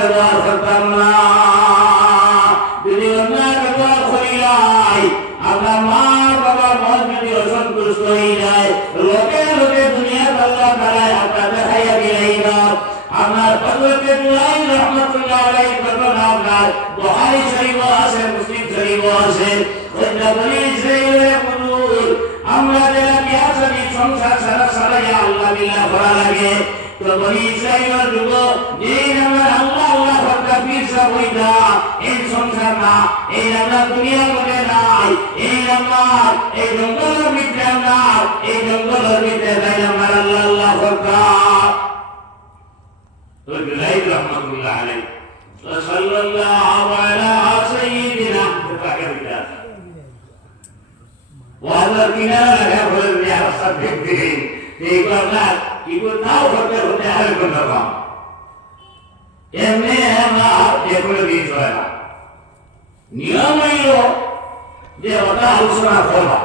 ব্যবহার করতাম না। যদি অন্যায় ব্যবহার করি নাই, আমরা মা বাবার মন যদি অসন্তুষ্ট হয়ে যায়, লোকে লোকে দুনিয়ার আল্লাহ তাআলা আপনার দেখাইয়া দিলেই না। আমার হযরতে জুলাইল রাহমাতুল্লাহ আলাইহি ঘটনা আপনার বুখারী শরীফে আছে, মুসলিম শরীফে আছে। ওইটা বনি ইসরাঈলের হুজুর, আমরা যারা বিয়াসানি সংসার সারা সারা আল্লাহ বিল্লাহ করা লাগে, তো বনি ইসরাঈলের যুগ যেই আমরা আল্লাহ আল্লাহ করতে পিছা হইতা, এই সংসার না, এই আমরা দুনিয়ার মধ্যে নাই, এই আমার এই জঙ্গলের ভিতরে আমরা, এই জঙ্গলের ভিতরে তাই আমরা আল্লাহ আল্লাহ করতাম। তো জুলাইল রাহমাতুল্লাহ আলাইহি সাল্লাল্লাহু আলা সাইয়্যিদিনা মুহাম্মাদ ওয়ালা কিনারা লাগা বলেন ইয়া রাসূলুল্লাহ, এই কথা কি কোথাও হতে হতে আর কোন না, এমনি আমরা যেগুলো দিয়েছে নিয়ম হইল যে ওটা আলোচনা করবা।